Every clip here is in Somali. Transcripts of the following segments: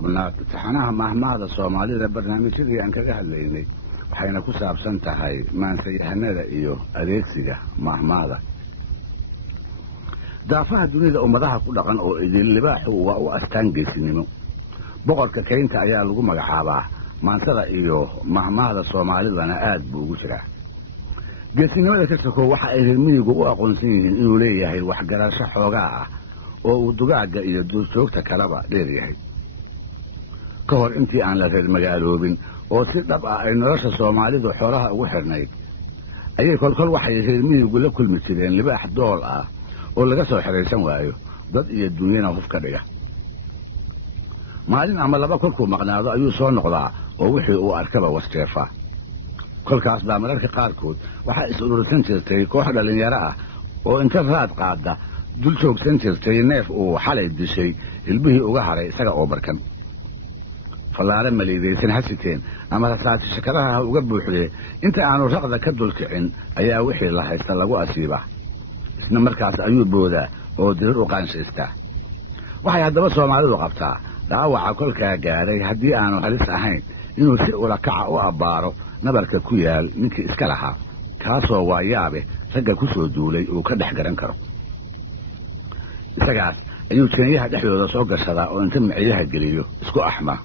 xubnaad taxanaha mahmaahda Soomaalida barnaamijyadii aan kaga hadlaynay waxayna ku saabsan tahay maansayahanada iyo adeegsiga mahmaahda. daafaha dunida ummadaha ku dhaqan oo idin libaaxu waa u astaan geesinimo. boqorka keynta ayaa lagu magacaabaa maansada iyo mahmaahda Soomaalidana aad buu ugu jiraa. geesinimada ka soo waxa ay reer miyigu u aqoonsan yihiin inuu leeyahay waxgarasho xoogaa ah oo uu dugaaga iyo duurjoogta kaleba dheeryahay. ka hor intii aan la reer magaaloobin oo si dhab ah ay nolosha Soomaalidu xoolaha ugu xirnayd ayay kolkol waxay reer miyigu la kulmi jireen libaax dool ah oo laga soo xiraysan waayo dad iyo dunyana huf ka dhiga. maalin ama laba kolkuu maqnaado ayuu soo noqdaa oo wixii uu arkaba wasjeefa. kolkaas baa mararka qaarkood waxaa is urursan jirtay koox dhalinyaro ah oo inta raad qaada dul joogsan jirtay neef uu xalay dishay ilbihii uga haray isaga oo barkan. fallaare maliidaysan hasiteen ama rasaati shakaraha uga buuxdee inta aanu raqda ka dulkicin ayaa wixii la haysta lagu asiibaa. isna markaas ayuu boodaa oo dirir u qaanshaystaa. waxay haddaba Soomaalidu qabtaa dhaawaca kolkaa gaaray haddii aanu halis ahayn inuu si ula kaca u abbaaro nabarka ku yaal ninkii iska lahaa, kaasoo waa yaabe ragga ku soo duulay uu ka dhex garan karo. isagaas ayuu jeenyaha dhexdooda soo gashadaa oo inta miciyaha geliyo isku axmaa.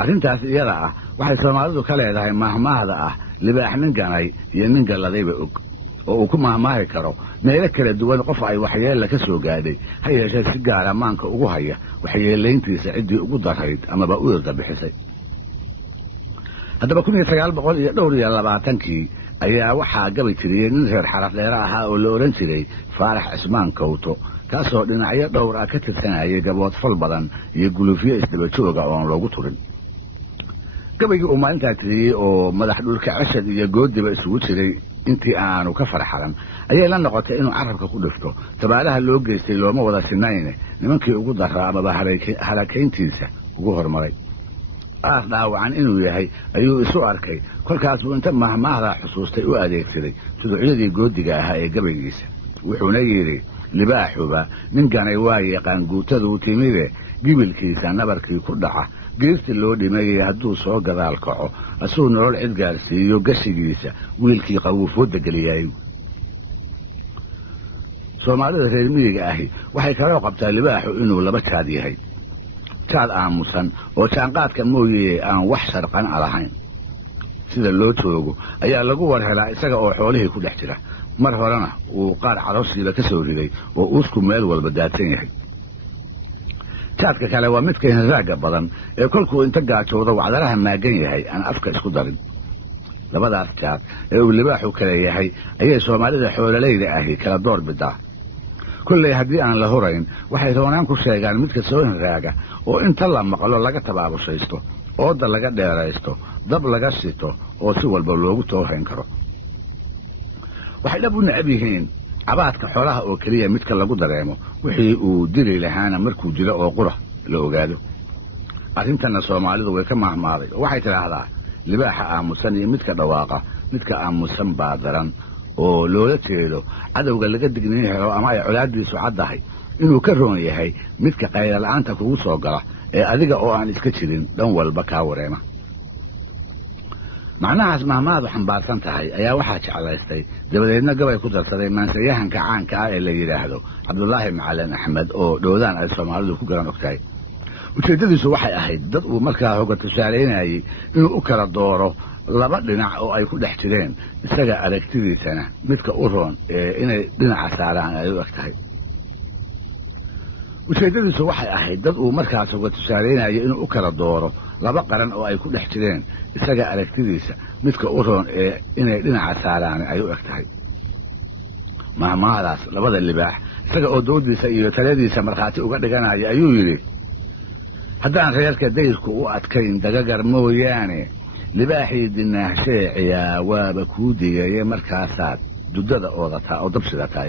arrintaas iyada ah waxay Soomaalidu ka leedahay mahmaahda ah libaax nin ganay iyo nin galladayba og, oo uu ku mahmaahi karo meelo kala duwan qof ay waxyeella ka soo gaadhay ha yeeshee si gaara maanka ugu haya waxyeelayntiisa ciddii ugu darayd amaba u irda bixisay. haddaba 1922 ayaa waxaa gabi tiriyey nin reer xarafdheere ahaa oo la odhan jiray Faarax Cismaan Kowto, kaasoo dhinacyo dhowr ah ka tirsanayay gaboodfal badan iyo gulufyo isdaba jooga oon loogu turin. gabaygii uu maalintaa tiriyey oo madax dhulka cashad iyo goodiba isugu jiray intii aanu ka farxalan ayay la noqotay inuu carabka ku dhifto tabaalaha loo geystay looma wada sinayne nimankii ugu daraa amaba halakayntiisa ugu hormaray. aas dhaawacan inuu yahay ayuu isu arkay. kolkaas buu inta mahmaahda xusuustay u adeegsaday suduucyadii goodiga ahaa ee gabaygiisa. wuxuuna yidhi libaaxuba nin ganay waa yaqaan guutaduu timide gibilkiisa nabarkii ku dhaca geesti loo dhimayay hadduu soo gadaal kaco asuu nolol cid gaarsiiyo gashigiisa wiilkii qabuufooda geliyay. Soomaalida reer miyiga ahi waxay kaloo qabtaa libaaxu inuu laba jaad yahay. jaad aamusan oo jaanqaadka mooyee aan wax sharqan lahayn sida loo joogo ayaa lagu war helaa isaga oo xoolihii ku dhex jira. mar horena uu qaar calooshiila ka soo riday oo uusku meel walba daadsan yahay. jaadka kale waa midka hinraaga badan ee kolkuu inta gaajooda wacdaraha maagan yahay aan afka isku darin. labadaas jaad ee uu libaaxu kale yahay ayay Soomaalida xoolalayda ahi kala door bidaa. kulley haddii aan la hurayn waxay roonaan ku sheegaan midka soo hinraaga oo inta la maqlo laga tabaabushaysto, ooda laga dheeraysto, dab laga shito oo si walba loogu toorayn karo. waxay dhab u necab yihiin cabaadka xoolaha oo keliya midka lagu dareemo wixii uu dili lahaana markuu jiro oo qura la ogaado. arrintana Soomaalidu way ka mahmaaday oo waxay tidhaahdaa libaaxa aamusan iyo midka dhawaaqa midka aamusan baa daran, oo loola jeedo cadowga laga dignin helo ama ay colaadiisu caddahay inuu ka roon yahay midka qayla la'aanta kugu soo gala ee adiga oo aan iska jirin dhan walba kaa wareema. macnahaas mahmaahdu xambaarsan tahay ayaa waxaa jeclaystay dabadeedna gabay ku darsaday maansayahanka caanka ah ee la yidhaahdo Cabdulaahi Macalin Axmed oo dhowdaan ay Soomaalidu ku garan ogtahay. ujeeddadiisu waxay ahayd dad uu markaa hogga tusaalaynayay inuu u kala dooro laba dhinac oo ay ku dhex jireen isaga aragtidiisana midka u roon ee inay dhinaca saaraan ay u eg tahay. ujeeddadiisu waxay ahayd dad uu markaas hogga tusaalaynayay inuu u kala dooro laba qaran oo ay ku dhex jireen isaga aragtidiisa midka u roon ee inay dhinaca saaraan ay u eg tahay. mahmaahdaas labada libaax isaga oo doodiisa iyo taladiisa markhaati uga dhiganaya ayuu yidhi: haddaan reerka dayrku u adkayn dagagar mooyaane libaaxii dinaahsheeciyaa waaba kuu digaye markaasaad dudada oodataa oo dabsidataa.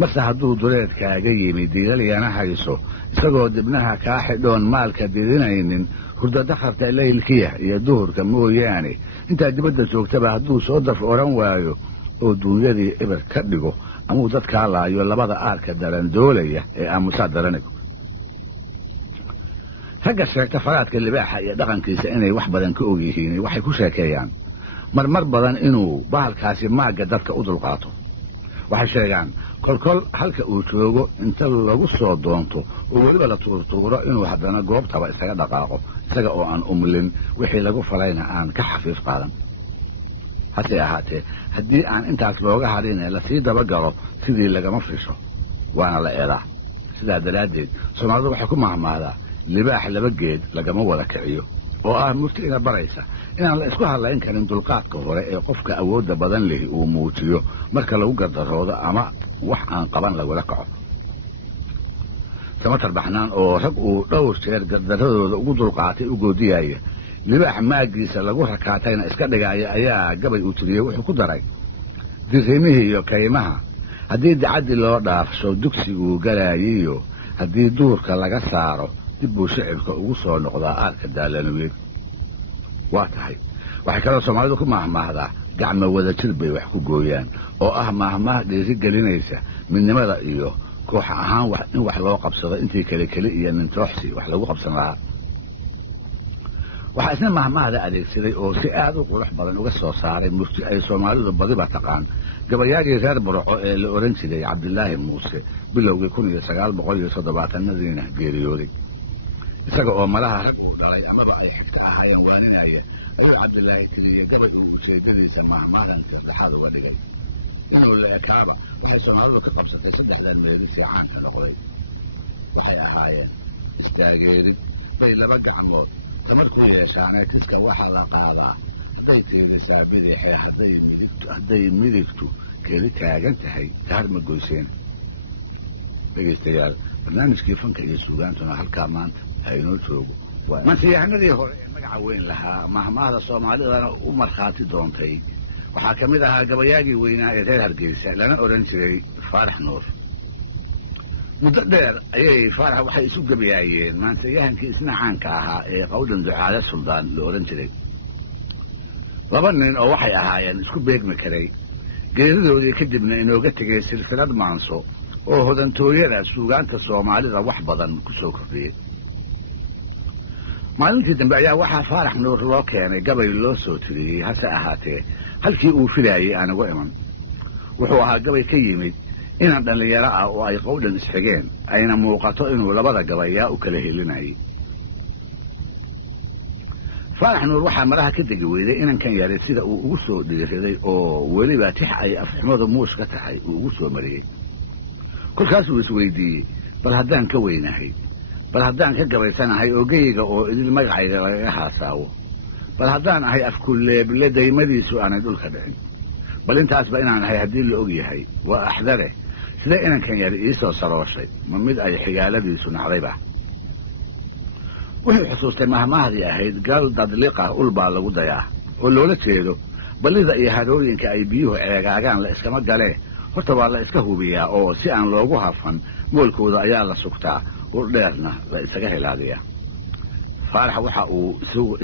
marse hadduu duleedkaaga yimi digalyana hayso isagoo dibnaha kaa xidhoon maalka didinaynin hurda dakharta laylkiya iyo duhurka mooyaane intaa dibadda joogtaba hadduu soo daf odhan waayo oo duunyadii eber ka dhigo amuu dadkaa laayo labada aarka daran doolaya ee aamusaa daranigo. ragga sheegta faraadka libaaxa iyo dhaqankiisa inay wax badan ka og yihiin waxay ku sheekeeyaan marmar badan inuu bahalkaasi maagga dadka u dulqaato waxay sheegaan kolkol halka uu joogo inta lagu soo doonto oo weliba la tuurtuuro inuu haddana goobtaba isaga dhaqaaqo isaga oo aan umlin wixii lagu falayna aan ka xafiif qaadan hase ahaatee haddii aan intaas looga hadhin lasii dabagalo sidii lagama fisho waana la eedaa sidaa daraaddeed soomaalidu waxay ku mahmaadaa libaax laba geed lagama wada kiciyo oo ah murti ina baraysa inaan la isku hadlayn karin dulqaadka hore ee qofka awoodda badan leh uu muujiyo marka lagu gardaroodo ama wax aan qaban lagula kaco samatar baxnaan oo rag uu dhowr jeer gardaradooda ugu dulqaatay u goodiyaya libaax maagiisa lagu rakaatayna iska dhigaya ayaa gabay uu tiriyey wuxuu ku daray dirrimihii iyo kaymaha haddii dacaddii loo dhaafsho dugsiguu galaayiyo haddii duurka laga saaro dib buu shicibka ugu soo noqdaa aarka daalanuweed waa tahay waxay kaloo soomaalidu ku mahmaahdaa gacmo wada jir bay wax ku gooyaan oo ah mahmaah dhiiri gelinaysa midnimada iyo koox ahaan in wax loo qabsado intii keli iyo nintooxsi wax lagu qabsan lahaa waxaa isna mahmaahda adeegsaday oo si aad u qurux badan uga soo saaray murti ay soomaalidu badiba taqaan gabayaagii reer burco ee la oran jiray cabdilaahi muuse bilowgii 1970nadiina geeriyooday isaga oo malaha rag uu dhalay amaba ay xigta ahaayeen waaninaya ayuu cabdilaahi tiriye gabadh uu ujeedadiisa mahmaahan saddexaad uga dhigay inuu la ekaaba waxay soomaalidu ka qabsatay saddexdan meeli fiican ka noqday waxay ahaayeen istaageeri bay laba gacmood tamarkuu yeeshaanee kiska waxaa la qaadaa hadday tiirisaa bidixee hadday midigtu keeli taagan tahay tahar ma goyseen dhegaystayaal barnaamijkii fanka iyo suugaantuna halkaa maanta ha inoo joogo mansiyahanadii hore ee magaca weyn lahaa mahmaahda soomaalidana u markhaati doontay waxaa ka mid ahaa gabayaagii weynaa ee reer hargeysa lana odhan jiray faarax nuur muddo dheer ayay faarax waxay isu gabayaayeen maansiyahankii isna caanka ahaa ee qawdhan ducaale suldaan la odhan jiray laba nin oo waxay ahaayeen isku beegmi karay geeridoodii kadibna inooga tegay silsilad maanso oo hodantooyada suugaanta soomaalida wax badan ku soo kordhiyey maalintii dambe ayaa waxaa faarax nuur loo keenay gabay loo soo tiriyey hase ahaatee halkii uu filaayey aan uga iman wuxuu ahaa gabay ka yimid inan dhallinyaro ah oo ay qowdhan isxigeen ayna muuqato inuu labada gabayaa u kala helinayay faarax nuur waxaa maraha ka degi weyday inankan yaray sida uu ugu soo dhiiriday oo weliba tix ay afxumadu muush ka tahay uu ugu soo mariyey kolkaasuu isweydiiyey bal haddaan ka weynahay bal haddaan ka gabaysanahay oo geyiga oo idil magacayga lagaga haasaawo bal haddaan ahay afkuleeble daymadiisu aanay dhulka dhicin bal intaasba inaan ahay haddii la og yahay waa axdare sidee inankan yari iisoo sarooshay ma mid ay xigaaladiisu nacdayba wuxuu xusuustay mahmaahdii ahayd gal dadliqa ul baa lagu dayaa oo loola jeedo ballida iyo hadhooyinka ay biyuhu ceegaagaan la iskama galee horta waa la iska hubiyaa oo si aan loogu hafan moolkooda ayaa la sugtaa ul dheerna la isaga hilaadiyaa faarax waxa uu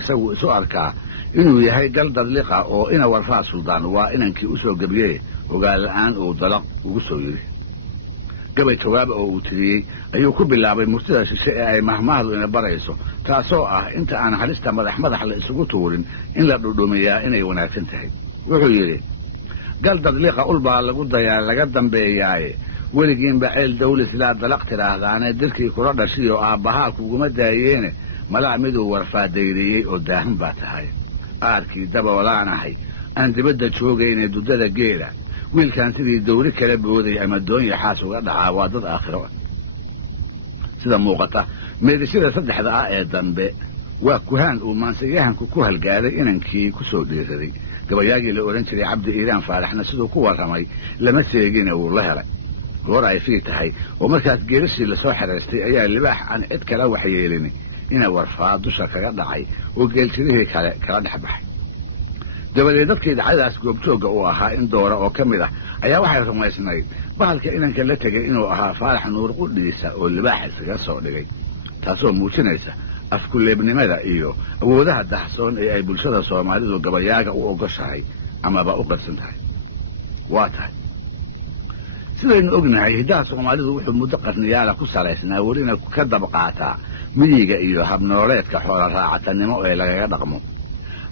isagu isu arkaa inuu yahay gal dadliqa oo ina warfaa suldaan waa inankii u soo gebiyey ogaal la'aan uu dalaq ugu soo yidhi gabay jawaaba oo uu tiriyey ayuu ku bilaabay murtida shishe ee ay mahmaahdu ina barayso taasoo ah inta aan halista madax la isugu tuurin in la dhudhumiyaa inay wanaagsan tahay wuxuu yidhi gal dadliqa ul baa lagu dayaa laga dambeeyaaye weligiinba ceel dawlis laa dalaq tidhaahdaane dilkii kula dhashiyo aabbahaa kuguma daayeene malaa miduu warfaadayriyey oo daahan baa tahay aarkii daboolaanahay aan dibadda joogayne duddada geela wiilkan sidii dawri kala booday ama doonyo xaas uga dhacaa waa dad aakhiro sida muuqata meedishada saddexda ah ee dambe waa kuhaan uu maansiyahanku ku halgaaday inankii ku soo dhiiraday gabayaagii la odhan jiray cabdi iiraan faaraxna siduu ku warramay lama seegine wuu la helay goor ay fii tahay oo markaas geerashii lasoo xeraystay ayaa libaax aan cid kala waxyeelin ina warfaa dusha kaga dhacay oo geeltirihii kale kala dhex baxay dabadeed dadkii dhacdadaas goobjoogga uu ahaa in doora oo ka mid ah ayaa waxay rumaysnayd bahalka inanka la tegay inuu ahaa faarax nuur qudhiisa oo libaax isaga soo dhigay taasoo muujinaysa afkuleebnimada iyo awoodaha dahsoon ee ay bulshada soomaalidu gabayaaga u ogoshahay amaba u qarsan tahay waa tahay sidaynu ognahay hiddaha soomaalidu wuxuu muddo qarniyaala ku salaysnaa welina ka dab qaataa miyiga iyo habnooleedka xoola raacatanimo ee lagaga dhaqmo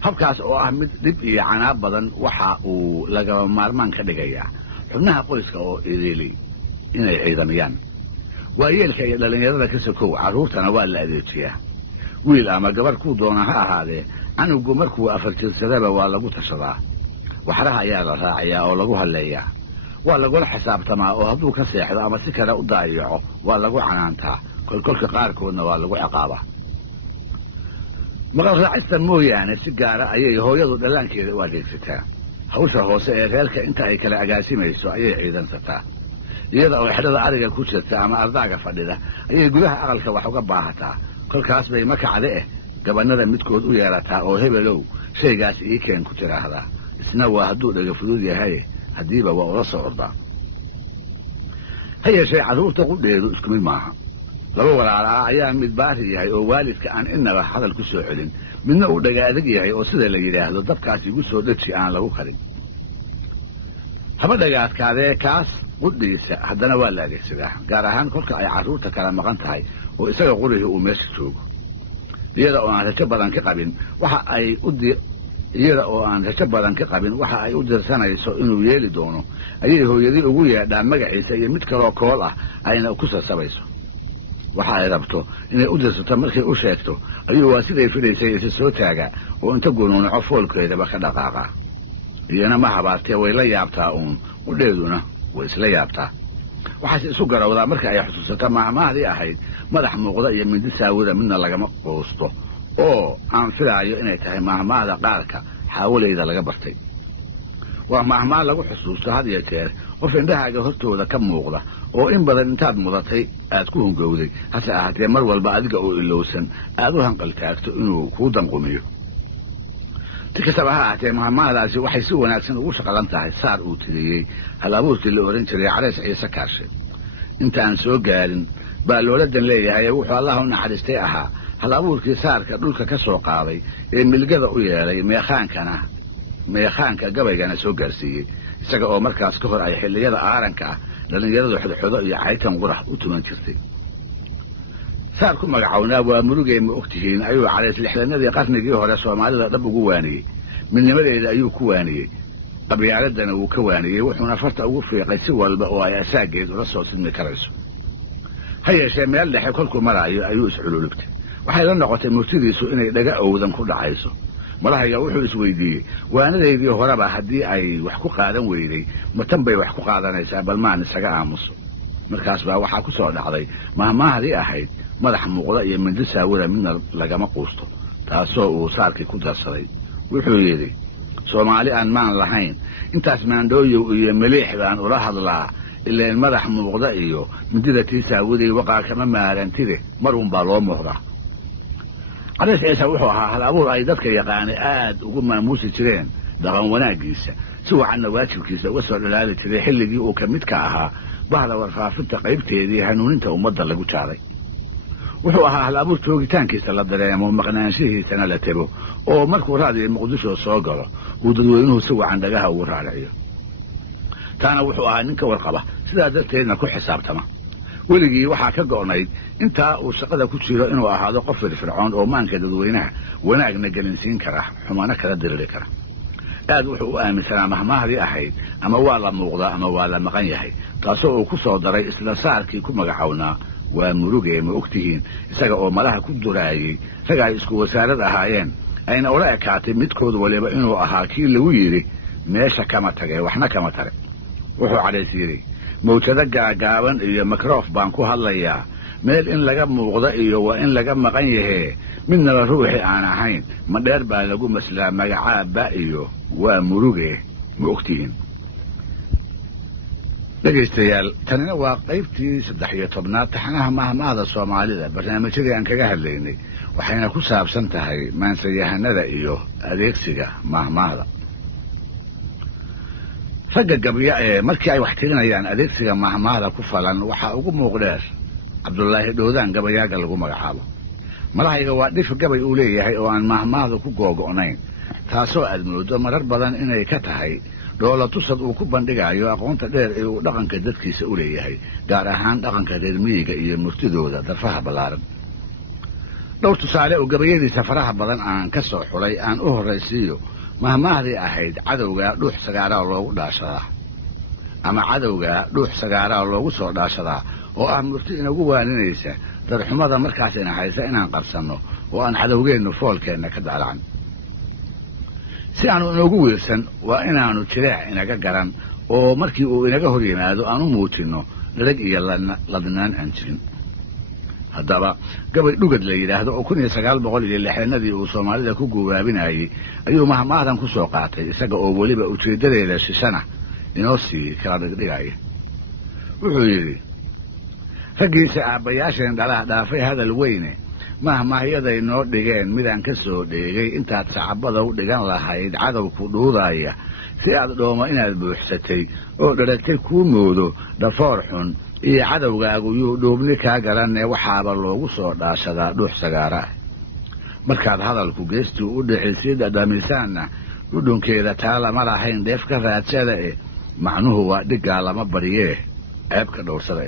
habkaas oo ah mid dhib iyo canaab badan waxa uu lagama maarmaan ka dhigayaa xubnaha qoyska oo idili inay ciidamiyaan waayeelka iyo dhallinyarada ka sokow carruurtana waa la adeejiyaa wiil ama gabar kuu doona ha ahaadee canugu markuu 4 jirsadaba waa lagu tashadaa waxraha ayaa la raaciyaa oo lagu halleeyaa waa lagula xisaabtamaa oo hadduu ka seexdo ama si kale u daayaco waa lagu canaantaa kolkolka qaarkoodna waa lagu ciqaabaa maqal raacista mooyaane si gaara ayay hooyadu dhallaankeeda u adeegsataa hawsha hoose ee reerka inta ay kala agaasimayso ayay ciidansataa iyada oo xidhada ariga ku jirta ama ardaaga fadhida ayay gudaha aqalka wax uga baahataa kolkaas bay makacde gabanada midkood u yeerataa oo hebelow shaygaas ii keen ku tiraahdaa isna waa hadduu dhaga fudud yahay haddiiba waa ula soo ordaa ha yeeshee carruurta qudheedu isku mid maaha laba walaal ah ayaa mid baari yahay oo waalidka aan innaba hadal ku soo celin midna uu dhaga adag yahay oo sida la yidhaahdo dabkaas igu soo dheji aan lagu karin haba dhagaadkaadee kaas qudhiisa haddana waa la adeegsadaa gaar ahaan kolka ay carruurta kala maqan tahay oo isaga qurihii uu meesha joogo iyada oo aan rajo badan ka qabin waxa ay u dirsanayso inuu yeeli doono ayay hooyadii ugu yeedhaa magaciisa iyo mid kaloo kool ah ayna ku sasabayso waxa ay rabto inay u dirsato markay u sheegto ayuu waa siday filaysay isa soo taaga oo inta gunuunaco foolkeedaba ka dhaqaaqaa iyana ma habaartee way la yaabtaa uun qudheeduna way isla yaabtaa waxaase isu garawdaa marka ay xusuusato mahmahdii ahayd madax muuqda iyo mindi saawida midna lagama quusto oo aan filaayo inay tahay mahmahda qaarka xaawalayda laga bartay waa mahmaah lagu xusuusto had iyo jeer qof indhahaaga hortooda ka muuqda oo in badan intaad mudatay aad ku hungowday hase ahaatee mar walba adiga oo ilowsan aad u hanqaltaagto inuu kuu danqumiyo si kastaba ha ahaatee mahmahdaasi waxay si wanaagsan ugu shaqalan tahay saar uu tiriyey hal abuurkii la ohan jiray calays ciise kaarshe intaan soo gaarin baa looladan leeyahay wuxuu allah u naxariistay ahaa hal abuurkii saarka dhulka ka soo qaaday ee milgada u yeelay meekhaanka gabaygana soo gaarsiiyey isaga oo markaas ka hor ay xilliyada aaranka ah dhallinyaradu xodxodo iyo caytan qurax u tuman jirtay saar ku magacownaa waa murugey ma ogtihiin ayuu calays lixdanadii qarnigii hore soomaalida dhab ugu waaniyey midnimadeeda ayuu ku waaniyey qabyaaladana wuu ka waaniyey wuxuuna farta ugu fiiqay si walba oo ay asaageed ula soo sidmi karayso ha yeeshee meel dhexe kolkuu maraayo ayuu iscululubtay waxay la noqotay murtidiisu inay dhaga owdan ku dhacayso malahayga wuxuu isweydiiyey waanadaydii horeba haddii ay wax ku qaadan weyday matan bay wax ku qaadanaysaa bal maan isaga aamuso markaas baa waxaa ku soo dhacday mahmaahdii ahayd madax muuqda iyo mindi saawira midna lagama quusto taasoo uu saarkii ku darsaday wuxuu yidhi soomaali aan maan lahayn intaas maandhooyow iyo meliix baan ula hadlaa ileen madax muuqda iyo mindida tii saawiday waqaa kama maarantide mar unbaa loo muuqdaa calays ciise wuxuu ahaa hal abuur ay dadka yaqaanay aad ugu maamuusi jireen dhaqan wanaaggiisa si wacanna waajibkiisa uga soo dhalaali jiray xilligii uu ka mid ka ahaa bahda warfaafinta qaybteedii hanuuninta ummadda lagu jaaday wuxuu ahaa hal abuur joogitaankiisa la dareemo maqnaanshihiisana la tebo oo markuu raadiyo muqdisho soo galo uu dadweynuhu si wacan dhagaha ugu raariciyo taana wuxuu ahaa nin ka warqaba sidaa darteedna ku xisaabtama weligii waxaa ka go'nayd intaa uu shaqada ku jiro inuu ahaado qof firfircoon oo maanka dadweynaha wanaagna gelinsiin kara xumano kala diriri kara aad wuxuu u aaminsanaa mahmaahdii ahayd ama waa la muuqdaa ama waa la maqan yahay taasoo uu ku soo daray isla saarkii ku magacownaa waa murugee ma ogtihiin isaga oo malaha ku duraayey rag ay isku wasaarad ahaayeen ayna ula ekaatay midkood waliba inuu ahaa kii lagu yidhi meesha kama tage waxna kama tare wuxuu calays yidhi mawjado gaagaaban iyo makroof baan ku hadlayaa meel in laga muuqda iyo waa in laga maqan yahee midnaba ruuxii aan ahayn ma dheer baa lagu maslaa magacaaba iyo waa murugee ma ogtihiin dhegaystayaal tanina waa qaybtii 13 taxanaha mahmaahda soomaalida barnaamijyadii aan kaga hadlaynay waxayna ku saabsan tahay maansayahanada iyo adeegsiga mahmaahda ragga gabya ee markii ay wax tirinayaan adeegsiga mahmaahda ku falan waxaa ugu muuqdheer cabdullaahi dhoodaan gabayaaga lagu magacaabo malahayga waa dhif gabay uu leeyahay oo aan mahmaahda ku googo'nayn taasoo aad moodo marar badan inay ka tahay dhoola tusad uu ku bandhigayo aqoonta dheer ee uu dhaqanka dadkiisa u leeyahay gaar ahaan dhaqanka reer miyiga iyo murtidooda darfaha ballaaran dhowr tusaale oo gabayadiisa faraha badan aan ka soo xulay aan u horraysiiyo mahmaahdii ahayd cadowga dhuux sagaaraa loogu dhaashadaa ama cadowga dhuux sagaaraa loogu soo dhaashadaa oo ah murti inagu waaninaysa darxumada markaas ina haysa inaan qabsanno oo aan cadowgeennu foolkeenna ka daalacn si aanu inoogu wiilsan waa inaannu jireex inaga garan oo markii uu inaga hor yimaado aan u muujinno dharag iyo ladnaan aan jirin haddaba gabay dhugad la yidhaahdo oo 1960 uu soomaalida ku guubaabinayay ayuu mahmaahdan ku soo qaatay isaga oo weliba ujeeddadeeda shishana inoo sii kala dhigdhigaya wuxuu yidhi raggiisa aabbayaasheen dhalaha dhaafay hadal weyne mahmaahyaday noo dhigeen midaan ka soo dheegay intaad sacabada u dhigan lahayd cadowku dhuudaaya si aad dhoomo inaad buuxsatay oo dharagtay kuu moodo dhafoor xun iyo cadowgaagu yuu dhuubni kaa garanee waxaaba loogu soo dhaashadaa dhuux sagaaraa markaad hadalku geestuu u dhixi sii dhadhamisaanna dhudhunkeeda taa lama lahayn dheef ka raadsada macnuhu waa dhiggaa lama bariyee ceebka dhowrsada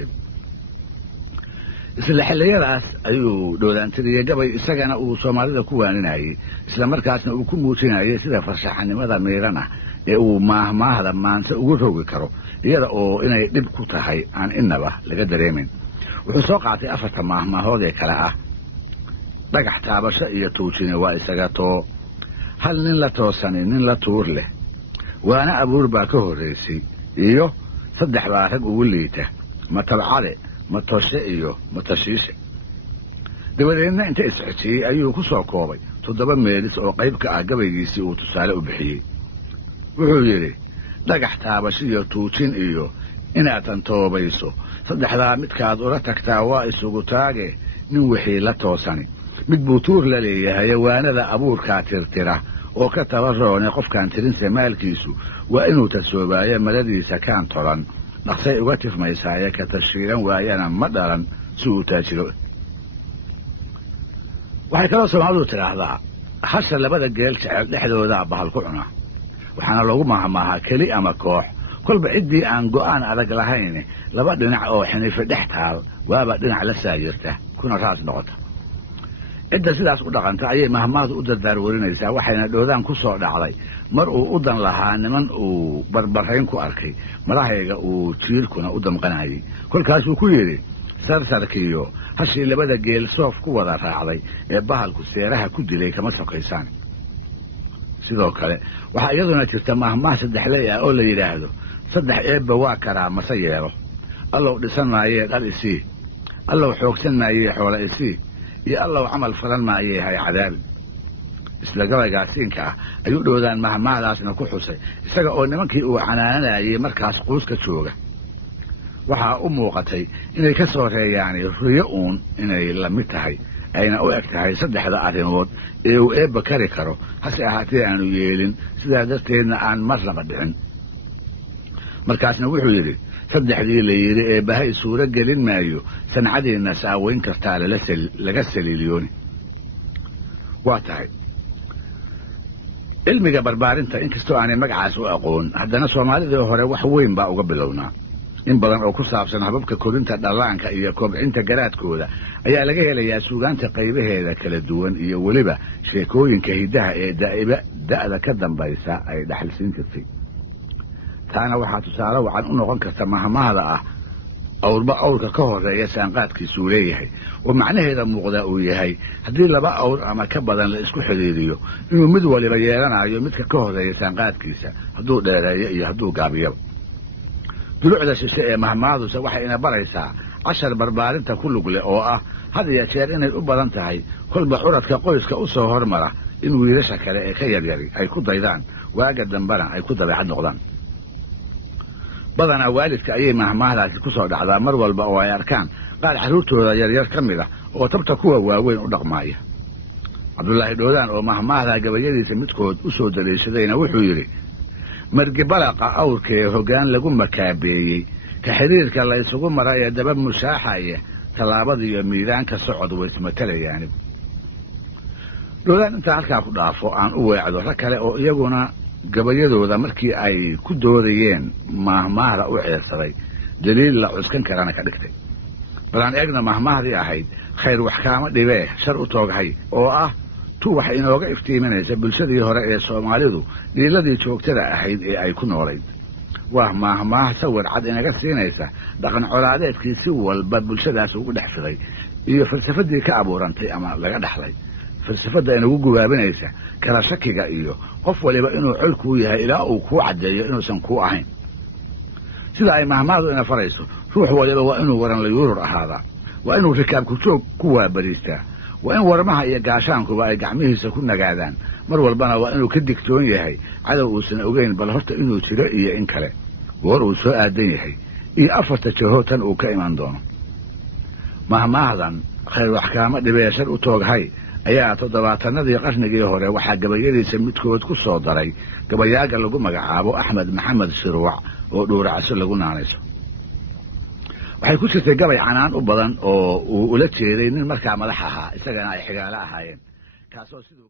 isla xilliyadaas ayuu dhoodaantiriyey gabay isagana uu soomaalida ku waaninayay isla markaasna uu ku muujinayay sida farshaxanimada miiran ah ee uu maahmaahda maanta ugu rogi karo iyada oo inay dhib ku tahay aan innaba laga dareemin wuxuu soo qaatay 4 maahmaahood ee kale ah dhagax taabasho iyo tuujine waa isaga too hal nin la toosani nin la tuur leh waana abuur baa ka horraysay iyo 3 baa rag ugu liita matabcade matoshe iyo matashiishe dabadeedna inta isxijiyey ayuu ku soo koobay 7 meelis oo qayb ka ah gabaygiisii uu tusaale u bixiyey wuxuu yidhi dhagax taabasho iyo tuujin iyo inaad tantoobayso 3daa midkaad ula tagtaa waa isugu taage nin wixii la toosani mid buu tuur la leeyahay waanada abuurkaa tirtira oo ka tabaroone qofkaan tirinse maalkiisu waa inuu tasoobaayo maladiisa kaan tolan dhaqsay uga tifmaysaaye ka tashiiran waayana ma dhalan si uu taajiro waxay kaloo soomaalidu tidhaahdaa hasha labada geel jecel dhexdoodaa bahal ku cuna waxaana loogu maahmaahaa keli ama koox kolba ciddii aan go'aan adag lahayn laba dhinac oo xiniife dhex taal waaba dhinac la saayirta kuna raas noqota cidda sidaas u dhaqanta ayay mahmaahdu u dardaar warinaysaa waxayna dhoodaan ku soo dhacday mar uu u dan lahaa niman uu barbarayn ku arkay marahayga uu jiilkuna u damqanayay kolkaasuu ku yidhi sarsarkiiyo hashii labada geel soof ku wada raacday ee bahalku seeraha ku dilay kama sokaysaan sidoo kale waxaa iyaduna jirta mahmaah 3 ah oo la yidhaahdo 3 eebba waa karaa mase yeelo allow dhisan maayee dhal isii allow xoogsan maayee xoola isii iyo allow camal falan maayee hay cadaabi isla gabaygaasiinka ah ayuu dhoodaan mahmaahdaasna ku xusay isaga oo nimankii uu canaananayay markaas quuska jooga waxaa u muuqatay inay ka soo reeyaan riyo uun inay la mid tahay ayna u eg tahay 3 arrimood ee uu eebba kari karo hase ahaatee aanu yeelin sidaa darteedna aan marnaba dhicin markaasna wuxuu yidhi 3dii la yidhi eebbahay suuro gelin maayo sancadiinna saaweyn kartaa laga saliiliyooni waa tahay cilmiga barbaarinta inkastoo aanay magacaas u aqoon haddana soomaalidii hore wax weyn baa uga bilownaa in badan oo ku saabsan hababka korinta dhallaanka iyo kobcinta garaadkooda ayaa laga helayaa suugaanta qaybaheeda kala duwan iyo weliba sheekooyinka hiddaha ee da'da ka dambaysa ay dhaxalsiin jirtay taana waxaa tusaale wacan u noqon karta mahmaahda ah awrba awrka ka horreeya saanqaadkiisuu leeyahay oo macnaheeda muuqdaa uu yahay haddii 2 awr ama ka badan la isku xidhiiriyo inuu mid waliba yeelanayo midka ka horreeya saanqaadkiisa hadduu dheereeyo iyo hadduu gaabiyaba dulucda shishe ee mahmaahduse waxay ina baraysaa cashar barbaarinta ku lug leh oo ah had iyo jeer inay u badan tahay kolba curadka qoyska u soo hormara in wiilasha kale ee ka yaryari ay ku daydaan waaga dambana ay ku dabeecad noqdaan badanaa waalidka ayay mahmaahdaasi ku soo dhacdaa mar walba oo ay arkaan qaar carruurtooda yaryar ka mid ah oo tabta kuwa waaweyn u dhaqmaaya cabdulaahi dhoodaan oo mahmaahdaa gabayadiisa midkood u soo daliishadayna wuxuu yidhi margi balaqa awrkee hoggaan lagu makaabeeyey ka xiriirka la isugu mara ee daba mushaaxaya tallaabadiiyo miidaanka socod waysmatalayaani dhoodaan intaa halkaa ku dhaafo aan u weecdo rag kale oo iyaguna gabayadooda markii ay ku doodayeen mahmaahda u ceersaday daliil la cuskan karana ka dhigtay balan eegna mahmahdii ahayd khayr wax kaama dhibee shar u tooghay oo ah tu waxay inooga iftiiminaysa bulshadii hore ee Soomaalidu dhiiladii joogtada ahayd ee ay ku noolayd waa mahmaah sawir cad inaga siinaysa dhaqan colaadeedkii si walba bulshadaas ugu dhex fiday iyo falsafadii ka abuurantay ama laga dhaxlay falsafada inagu gubaabinaysa kala shakiga iyo qof waliba inuu col ku yahay ilaa uu ku cadeeyo inuusan ku ahayn sida ay mahmaahdu ina farayso ruux waliba waa inuu waran la yurur ahaada waa inuu rikaabku joog ku waabariistaa waa in warmaha iyo gaashaankuba ay gacmihiisa ku nagaadaan mar walbana waa inuu ka digtoon yahay cadow uusan ogeyn bal horta inuu jiro iyo in kale goor uu soo aadan yahay iyo afarta jaho tan uu ka iman doono mahmaahdan khayr wax kaama dhibee shar u tooghay ayaa 70-nadii qarnigii hore waxaa gabayadiisa midkood ku soo daray gabayaaga lagu magacaabo Axmed Maxamed Shirwac oo dhuuracso lagu naanayso waxay ku jirtay gabay canaan u badan oo uu ula jeeday nin markaa madax ahaa isagana ay xigaala ahaayeen kaasoo sidoo